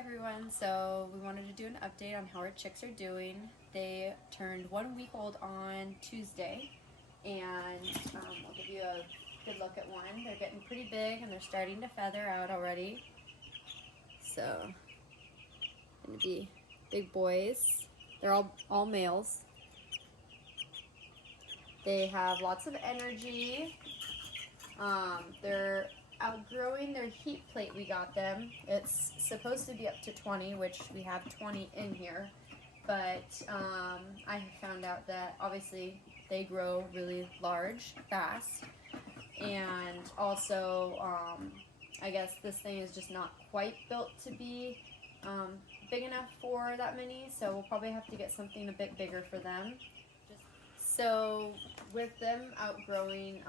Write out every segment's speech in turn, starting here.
everyone. So we wanted to do an update on how our chicks are doing. They turned 1 week old on Tuesday, and I'll give you a good look at one. They're getting pretty big and they're starting to feather out already. So, gonna be big boys. They're all males. They have lots of energy. They're outgrowing their heat plate we got them. It's supposed to be up to 20, which we have 20 in here. But I found out that obviously they grow really large, fast. And also, I guess this thing is just not quite built to be big enough for that many. So we'll probably have to get something a bit bigger for them. So with them outgrowing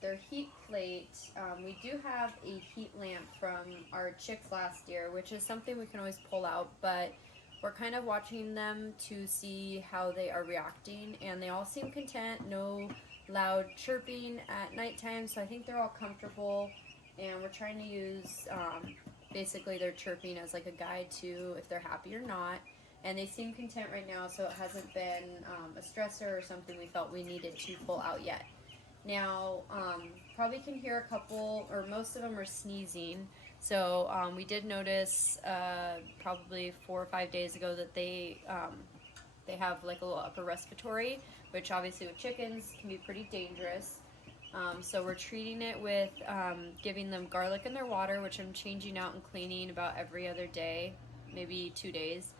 their heat plate, we do have a heat lamp from our chicks last year, which is something we can always pull out, but we're kind of watching them to see how they are reacting, and they all seem content, no loud chirping at nighttime, so I think they're all comfortable, and we're trying to use basically their chirping as like a guide to if they're happy or not. And they seem content right now, so it hasn't been a stressor or something we felt we needed to pull out yet. Now, probably can hear a couple, or most of them are sneezing. So we did notice probably 4 or 5 days ago that they have like a little upper respiratory, which obviously with chickens can be pretty dangerous. So we're treating it with giving them garlic in their water, which I'm changing out and cleaning about every other day, maybe 2 days.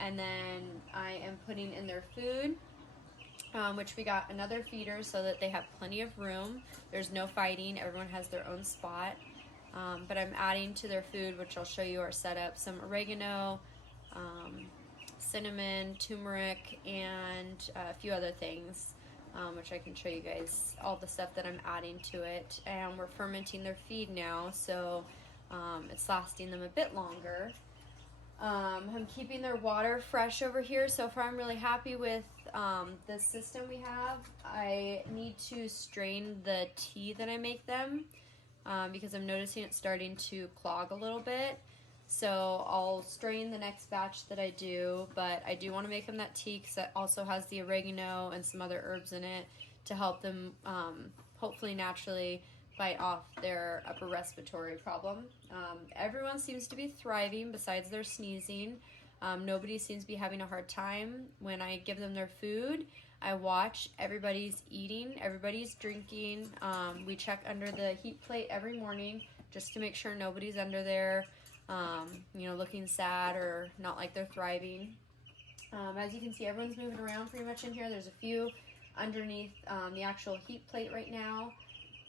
And then I am putting in their food, which we got another feeder so that they have plenty of room. There's no fighting, everyone has their own spot. But I'm adding to their food, which I'll show you our setup, some oregano, cinnamon, turmeric, and a few other things, which I can show you guys all the stuff that I'm adding to it. And we're fermenting their feed now, so it's lasting them a bit longer. I'm keeping their water fresh over here. So far I'm really happy with the system we have. I need to strain the tea that I make them because I'm noticing it's starting to clog a little bit. So I'll strain the next batch that I do, but I do want to make them that tea because it also has the oregano and some other herbs in it to help them hopefully naturally fight off their upper respiratory problem. Everyone seems to be thriving besides their sneezing. Nobody seems to be having a hard time. When I give them their food, I watch everybody's eating, everybody's drinking. We check under the heat plate every morning just to make sure nobody's under there, looking sad or not like they're thriving. As you can see, everyone's moving around pretty much in here. There's a few underneath the actual heat plate right now.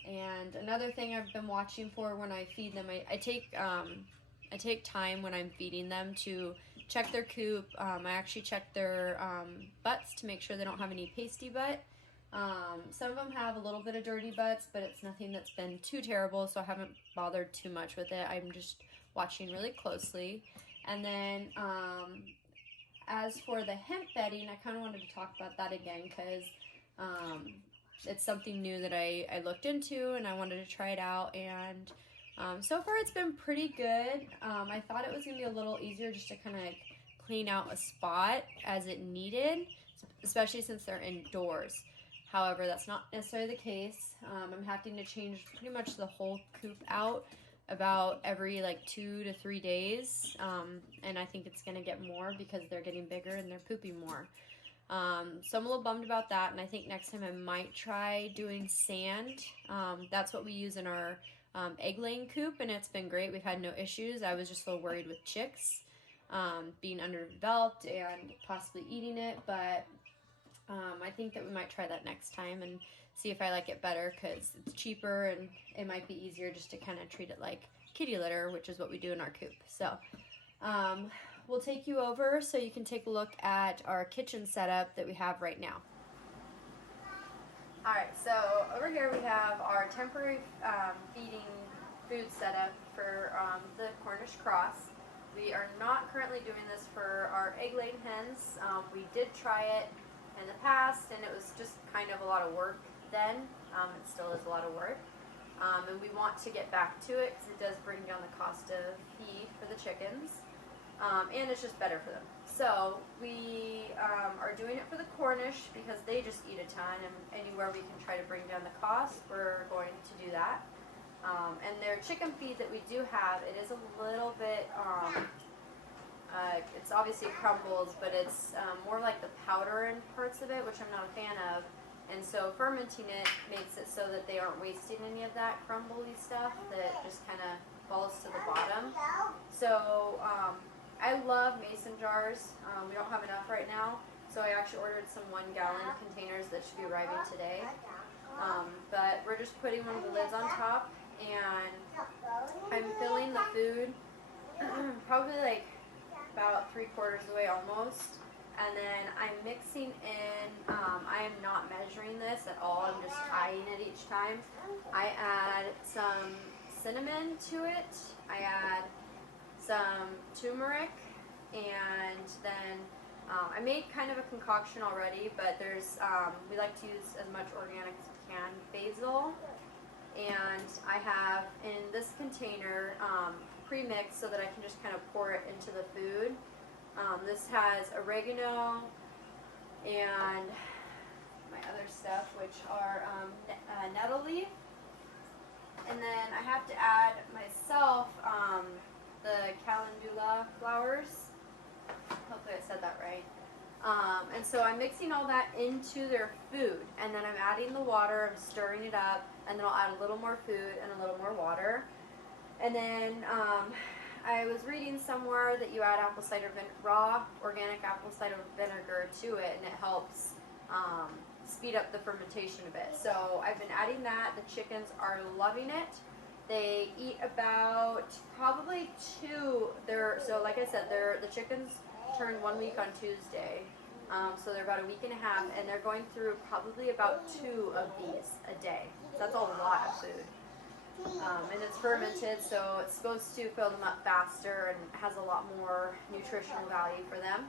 And another thing I've been watching for when I feed them, I take time when I'm feeding them to check their coop. I actually check their butts to make sure they don't have any pasty butt. Some of them have a little bit of dirty butts, but it's nothing that's been too terrible, so I haven't bothered too much with it. I'm just watching really closely. And then as for the hemp bedding, I kind of wanted to talk about that again because it's something new that I looked into and I wanted to try it out, and so far it's been pretty good. I thought it was going to be a little easier just to kind of clean out a spot as it needed, especially since they're indoors. However, that's not necessarily the case. I'm having to change pretty much the whole coop out about every like 2 to 3 days, and I think it's going to get more because they're getting bigger and they're pooping more. So I'm a little bummed about that, and I think next time I might try doing sand. That's what we use in our egg laying coop, and it's been great. We've had no issues. I was just a little worried with chicks being underdeveloped and possibly eating it, but I think that we might try that next time and see if I like it better because it's cheaper and it might be easier just to kind of treat it like kitty litter, which is what we do in our coop. So we'll take you over so you can take a look at our kitchen setup that we have right now. Alright, so over here we have our temporary feeding food setup for the Cornish Cross. We are not currently doing this for our egg-laying hens. We did try it in the past and it was just kind of a lot of work then. It still is a lot of work. And we want to get back to it because it does bring down the cost of feed for the chickens. and it's just better for them. So we are doing it for the Cornish because they just eat a ton, and anywhere we can try to bring down the cost, we're going to do that. And their chicken feed that we do have, it is a little bit, it's obviously crumbles, but it's more like the powder in parts of it, which I'm not a fan of. And so fermenting it makes it so that they aren't wasting any of that crumbly stuff that just kind of falls to the bottom. So I love mason jars. We don't have enough right now, so I actually ordered some 1-gallon containers that should be arriving today. But we're just putting one of the lids on top, and I'm filling the food probably like about 3/4 of the way almost. And then I'm mixing in, I am not measuring this at all, I'm just eyeing it each time. I add some cinnamon to it, I add some turmeric, and then I made kind of a concoction already, but there's, we like to use as much organic as we can, basil, and I have in this container pre-mixed so that I can just kind of pour it into the food. This has oregano and my other stuff, which are nettle leaf. And then I have to add myself the calendula flowers. Hopefully I said that right. And so I'm mixing all that into their food, and then I'm adding the water, I'm stirring it up, and then I'll add a little more food and a little more water. And then I was reading somewhere that you add apple cider raw organic apple cider vinegar to it, and it helps speed up the fermentation a bit. So I've been adding that. The chickens are loving it. They eat about probably 2. So like I said, the chickens turn 1 week on Tuesday. So they're about a week and a half, and they're going through probably about 2 of these a day. So that's a lot of food. And it's fermented, so it's supposed to fill them up faster and has a lot more nutritional value for them.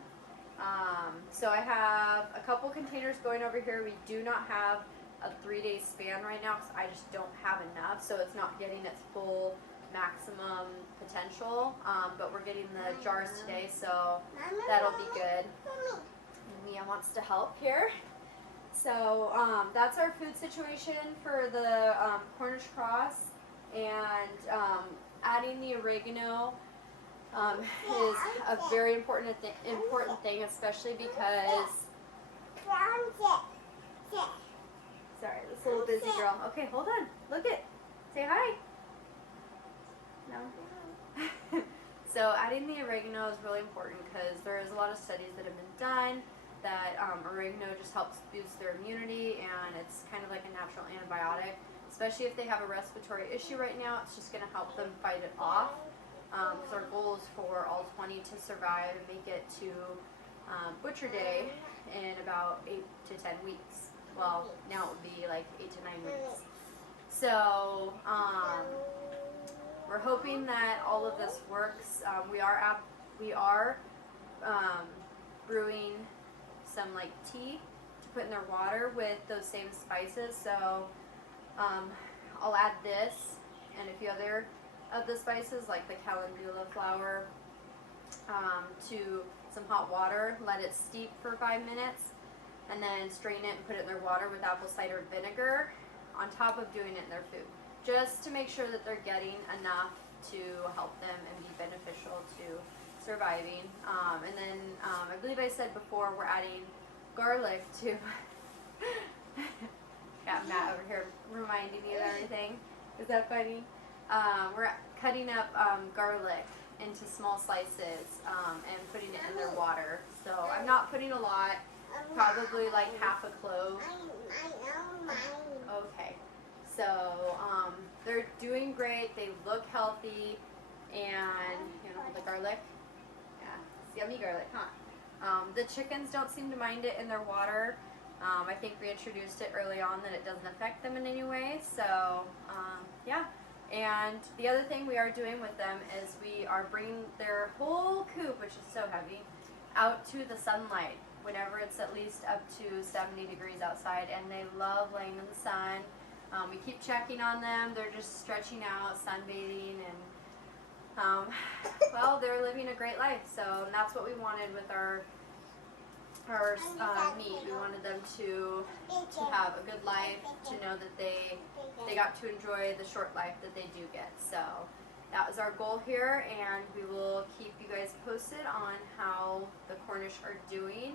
So I have a couple containers going over here. We do not have a 3-day span right now because I just don't have enough, so it's not getting its full maximum potential, but we're getting the jars today, so that'll be good. Mia wants to help here. So that's our food situation for the Cornish Cross, and adding the oregano is a very important thing, especially because, sorry, this little busy girl. Okay, hold on. Look it. Say hi. No. So adding the oregano is really important because there's a lot of studies that have been done that oregano just helps boost their immunity, and it's kind of like a natural antibiotic. Especially if they have a respiratory issue right now, it's just going to help them fight it off. Because our goal is for all 20 to survive and make it to Butcher Day in about 8 to 10 weeks. Well, now it would be like 8 to 9 weeks. So we're hoping that all of this works. We are brewing some like tea to put in their water with those same spices. So I'll add this and a few other of the spices like the calendula flower to some hot water, let it steep for 5 minutes, and then strain it and put it in their water with apple cider vinegar on top of doing it in their food, just to make sure that they're getting enough to help them and be beneficial to surviving. And then I believe I said before we're adding garlic to got Matt over here reminding me of everything. Is that funny? We're cutting up garlic into small slices and putting it in their water. So I'm not putting a lot, probably like half a clove. Okay. So they're doing great. They look healthy, and you know the garlic. Yeah, it's yummy garlic, huh? The chickens don't seem to mind it in their water. I think we introduced it early on that it doesn't affect them in any way. So yeah. And the other thing we are doing with them is we are bringing their whole coop, which is so heavy, out to the sunlight whenever it's at least up to 70 degrees outside, and they love laying in the sun. We keep checking on them. They're just stretching out, sunbathing, and Well, they're living a great life, so that's what we wanted with our meat. We wanted them to have a good life, to know that they got to enjoy the short life that they do get. So that was our goal here, and we will keep you guys posted on how the Cornish are doing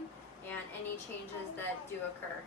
and any changes that do occur.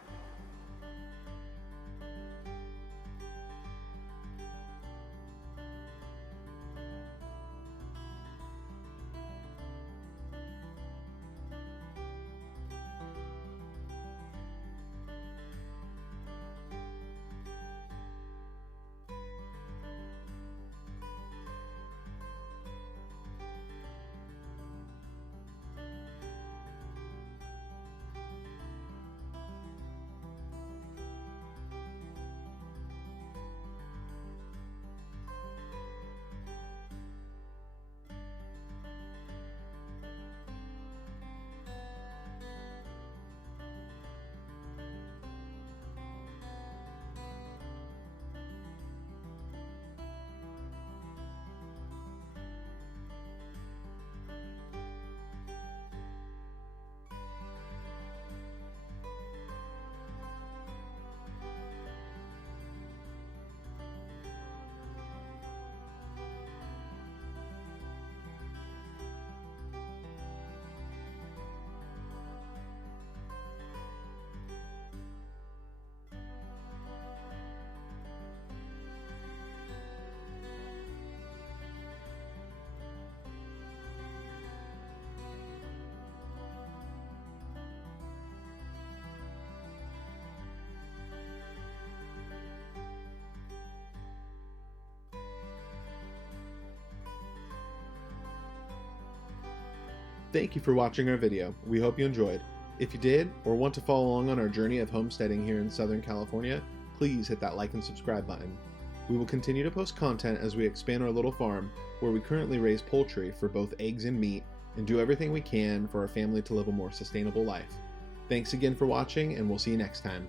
Thank you for watching our video. We hope you enjoyed. If you did, or want to follow along on our journey of homesteading here in Southern California, please hit that like and subscribe button. We will continue to post content as we expand our little farm, where we currently raise poultry for both eggs and meat, and do everything we can for our family to live a more sustainable life. Thanks again for watching, and we'll see you next time.